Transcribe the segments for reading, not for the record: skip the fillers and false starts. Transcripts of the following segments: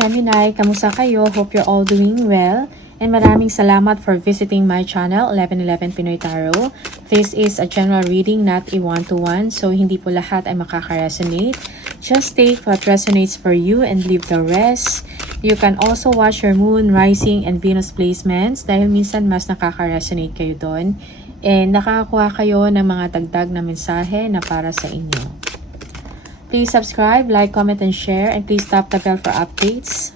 Gemini, kamusta kayo? Hope you're all doing well. And maraming salamat for visiting my channel, 1111 Pinoy Tarot. This is a general reading, not a one-to-one. So, hindi po lahat ay makaka-resonate. Just take what resonates for you and leave the rest. You can also watch your moon, rising, and Venus placements dahil minsan mas nakaka-resonate kayo doon. And nakakakuha kayo ng mga dagdag na mensahe na para sa inyo. Please subscribe, like, comment, and share. And please tap the bell for updates.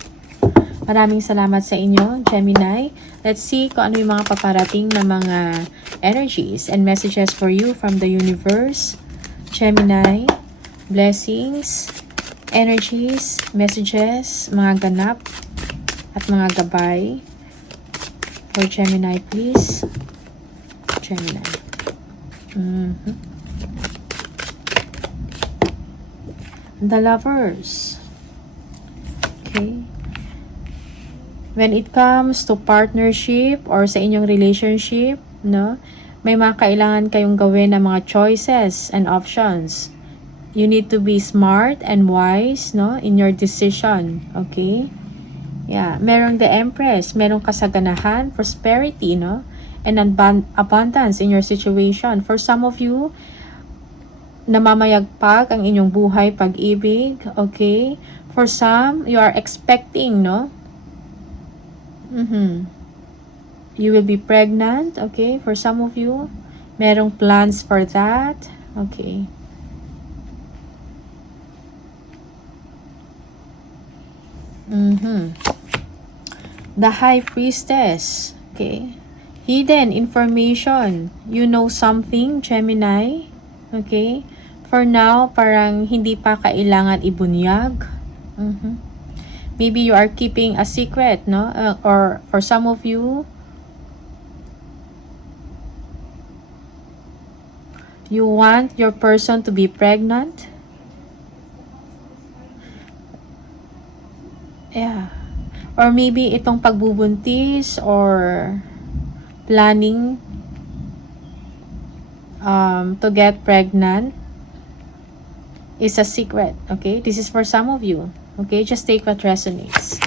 Maraming salamat sa inyo, Gemini. Let's see kung ano yung mga paparating na mga energies and messages for you from the universe. Gemini, blessings, energies, messages, mga ganap, at mga gabay. For Gemini, please. Gemini. The Lovers. Okay. When it comes to partnership or sa inyong relationship, no, may mga kailangan kayong gawin na mga choices and options. You need to be smart and wise, no, in your decision. Okay? Yeah, merong the Empress, merong kasaganahan, prosperity, no, and abundance in your situation. For some of you, namamayagpag ang inyong buhay, pag-ibig. Okay? For some, you are expecting, no? You will be pregnant, okay? For some of you, merong plans for that, okay? The High Priestess, okay? Hidden information. You know something, Gemini, okay? For now, parang hindi pa kailangan ibunyag. Maybe you are keeping a secret, no? Or for some of you, you want your person to be pregnant. Yeah. Or maybe itong pagbubuntis or planning to get pregnant is a secret, okay? This is for some of you. Okay, just take what resonates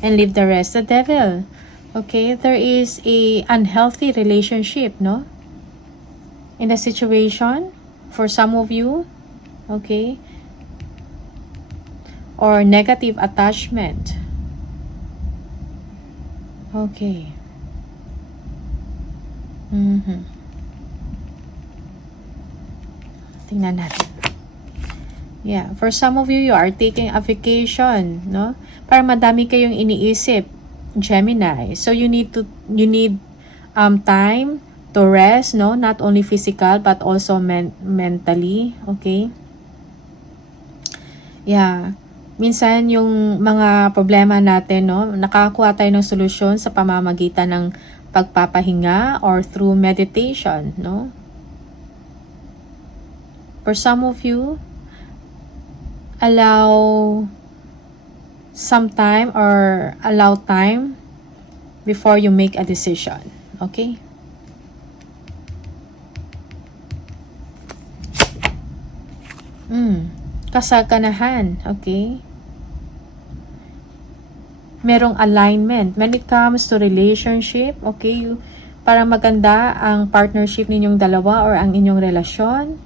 and leave the rest. The Devil. Okay, there is a unhealthy relationship, no? In the situation for some of you, okay? Or negative attachment. Okay. Tingnan natin. Yeah, for some of you, you are taking a vacation, no? Para madami kayong iniisip, Gemini. So you need time to rest, no? Not only physical but also mentally, okay? Yeah. Minsan yung mga problema natin, no, nakakuha tayo ng solusyon sa pamamagitan ng pagpapahinga or through meditation, no? For some of you, allow some time or allow time before you make a decision. Okay? Kasaganahan. Okay? Merong alignment. When it comes to relationship, okay, para maganda ang partnership ninyong dalawa or ang inyong relasyon.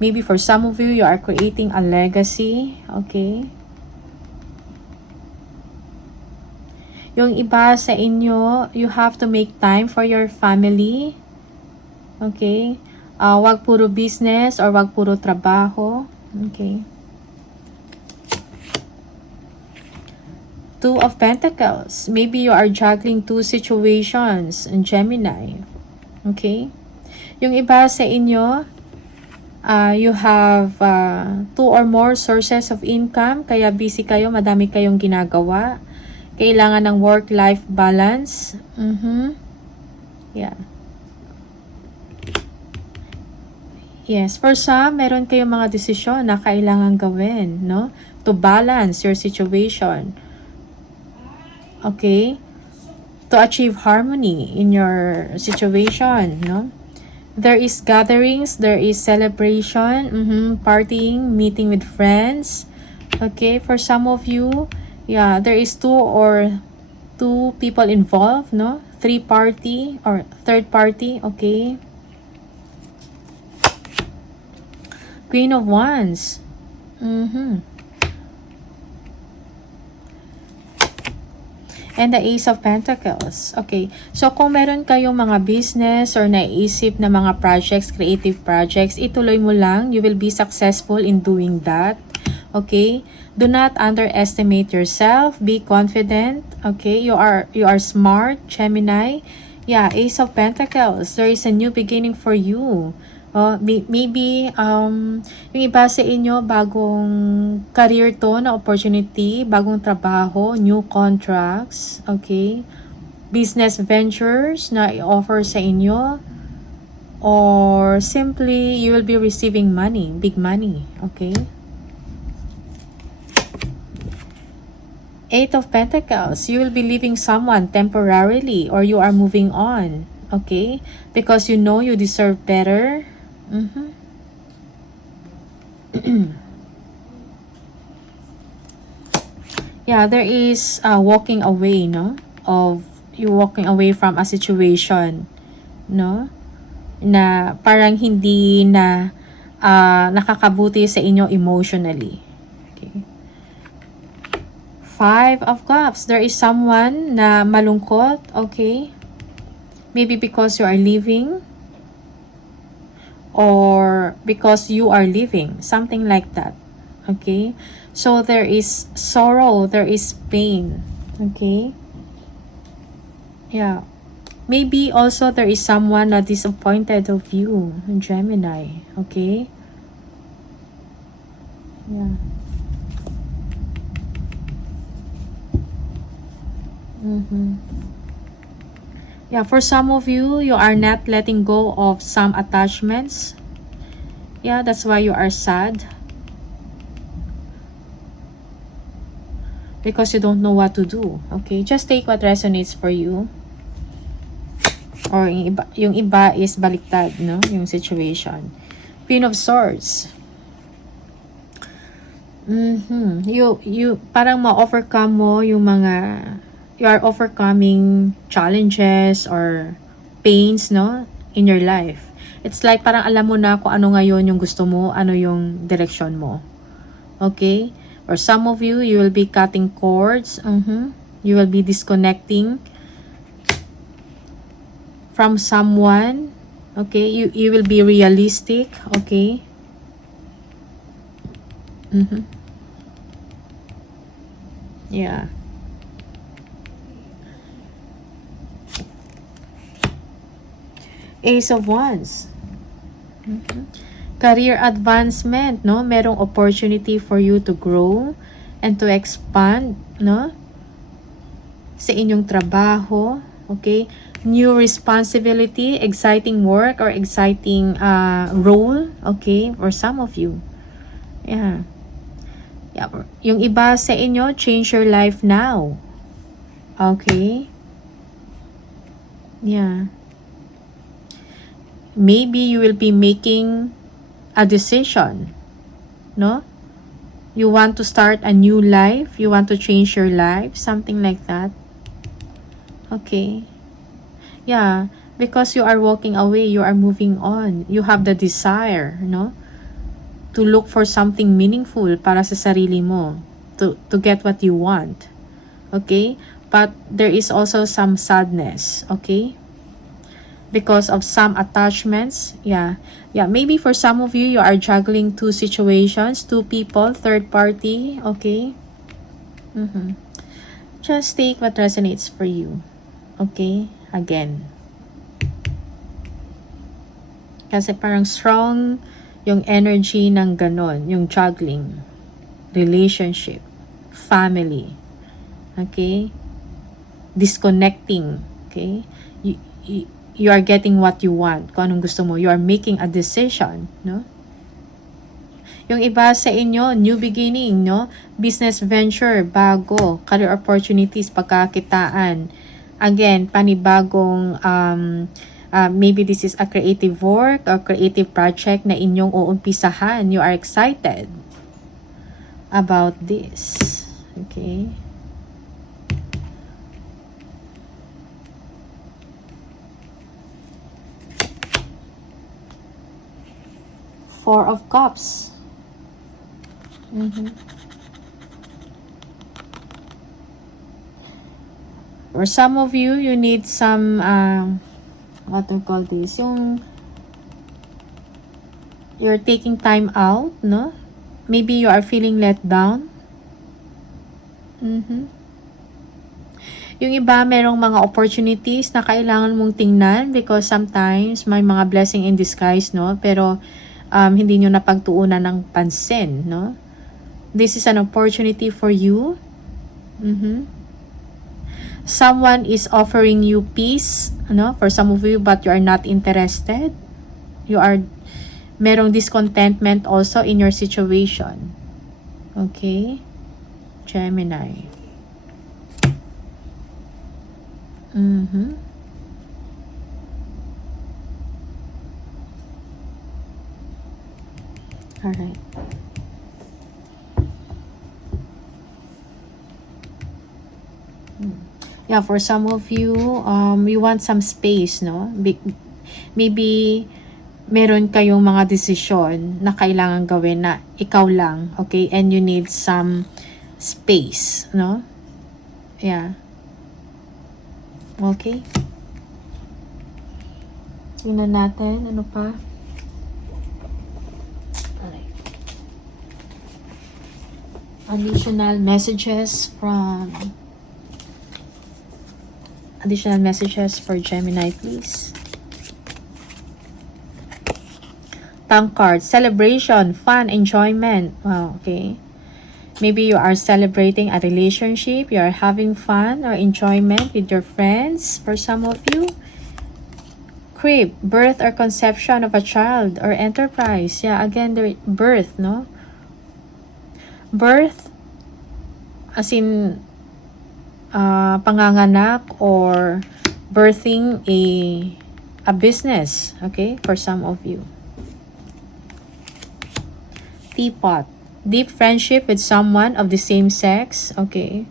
Maybe for some of you, you are creating a legacy. Okay? Yung iba sa inyo, you have to make time for your family. Okay? Wag puro business or wag puro trabaho. Okay? Two of Pentacles. Maybe you are juggling two situations in Gemini. Okay? Yung iba sa inyo, you have two or more sources of income, kaya busy kayo, madami kayong ginagawa. Kailangan ng work-life balance. Yeah. Yes, for some, meron kayong mga desisyon na kailangan gawin, no? To balance your situation. Okay? To achieve harmony in your situation, no? There is gatherings, there is celebration, partying, meeting with friends. Okay, for some of you, Yeah, there is two people involved, no? Three party or third party, okay? Queen of Wands. And the Ace of Pentacles. Okay. So, kung meron kayong mga business or naisip na mga projects, creative projects, ituloy mo lang. You will be successful in doing that. Okay? Do not underestimate yourself. Be confident. Okay? You are smart, Gemini. Yeah, Ace of Pentacles. There is a new beginning for you. Maybe, yung iba sa inyo, bagong career to na opportunity, bagong trabaho, new contracts, okay? Business ventures na i-offer sa inyo, or simply, you will be receiving money, big money, okay? Eight of Pentacles, you will be leaving someone temporarily, or you are moving on, okay? Because you know you deserve better. Yeah, there is walking away, no? Of you walking away from a situation, no? Na parang hindi na nakakabuti sa inyo emotionally. Okay. Five of Cups. There is someone na malungkot, okay? Maybe because you are leaving, or because you are leaving, something like that, okay? So there is sorrow, there is pain, okay? Yeah, maybe also there is someone na disappointed of you, Gemini, okay? Yeah. Yeah, for some of you, you are not letting go of some attachments. Yeah, that's why you are sad. Because you don't know what to do. Okay, just take what resonates for you. Or yung iba is baliktad, no? Yung situation. Queen of Swords. You parang ma-overcome mo yung mga, you are overcoming challenges or pains, no, in your life. It's like parang alam mo na kung ano ngayon yung gusto mo, ano yung direction mo. Okay? Or some of you, you will be cutting cords. You will be disconnecting from someone. Okay? You will be realistic. Okay? Yeah. Ace of Wands. Career advancement, no? Merong opportunity for you to grow and to expand, no? Sa inyong trabaho, okay? New responsibility, exciting work or exciting role, okay? For some of you. Yeah. Yeah. Yung iba sa inyo, change your life now. Okay? Yeah. Maybe you will be making a decision, no? You want to start a new life, you want to change your life, something like that. Okay. Yeah, because you are walking away, you are moving on. You have the desire, no? To look for something meaningful para sa sarili mo, to get what you want. Okay? But there is also some sadness, okay? Because of some attachments. Yeah, maybe for some of you, you are juggling two situations, two people, third party, okay? Just take what resonates for you, okay? Again, kasi parang strong yung energy ng ganon, yung juggling, relationship, family, okay? Disconnecting, okay? You are getting what you want, kung anong gusto mo. You are making a decision, no? Yung iba sa inyo, new beginning, no? Business venture, bago, career opportunities, pagkakitaan. Again, panibagong, maybe this is a creative work or creative project na inyong uumpisahan. You are excited about this, okay? Four of Cups. For some of you, you need some, what do you call this? You're taking time out, no? Maybe you are feeling let down. Yung iba, merong mga opportunities na kailangan mong tingnan because sometimes may mga blessing in disguise, no? Pero hindi nyo napagtuunan ng pansin, no? This is an opportunity for you. Someone is offering you peace, no? For some of you, but you are not interested. Merong discontentment also in your situation. Okay? Gemini. Alright. Yeah, for some of you, you want some space, no? Maybe meron kayong mga desisyon na kailangan gawin na ikaw lang, okay? And you need some space, no? Yeah. Okay. Tingnan natin, ano pa? Alright. Additional messages for Gemini, please. Tongue card. Celebration, fun, enjoyment. Wow, okay. Maybe you are celebrating a relationship. You are having fun or enjoyment with your friends. For some of you. Crib, birth or conception of a child or enterprise. Yeah, again, birth, no? Birth, as in, panganganak or birthing a business, okay, for some of you. Teapot, deep friendship with someone of the same sex, okay.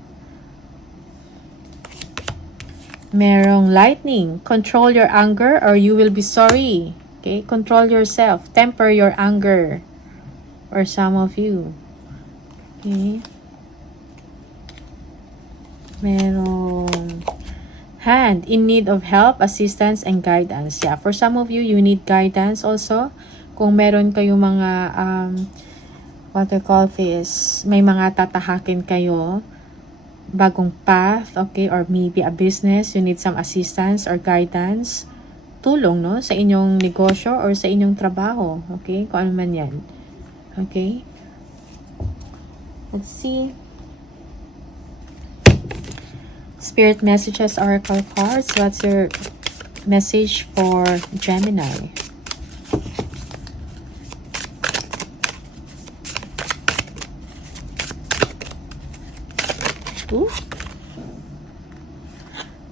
Merong lightning, control your anger or you will be sorry, okay. Control yourself, temper your anger, for some of you, okay. Merong hand, in need of help, assistance, and guidance. Yeah, for some of you, you need guidance also. Kung meron kayong mga, what I call this, may mga tatahakin kayo, bagong path, okay, or maybe a business, you need some assistance or guidance, tulong, no, sa inyong negosyo or sa inyong trabaho, okay, kung ano man yan. Okay? Let's see. Spirit messages, oracle cards. What's your message for Gemini? Ooh.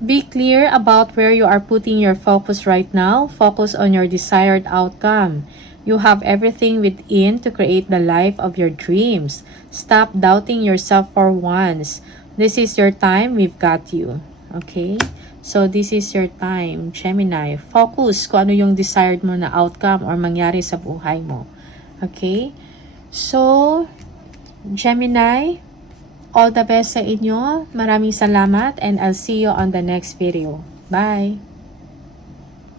Be clear about where you are putting your focus right now. Focus on your desired outcome. You have everything within to create the life of your dreams. Stop doubting yourself for once. This is your time. We've got you. Okay? So, this is your time, Gemini. Focus kung ano yung desired mo na outcome or mangyari sa buhay mo. Okay? So, Gemini, all the best sa inyo. Maraming salamat and I'll see you on the next video. Bye!